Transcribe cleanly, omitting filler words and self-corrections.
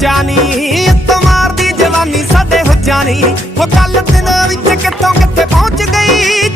ਦੂਜਾ ਨੀ ਉੱਤੋਂ ਮਾਰਦੀ ਜਵਾਨੀ ਸਾਡੇ ਹੁੱਜਾ ਨੀ ਉਹ ਗੱਲ ਦਿਨ ਵਿੱਚ ਕਿੱਥੋਂ ਕਿੱਥੇ ਪਹੁੰਚ ਗਈ।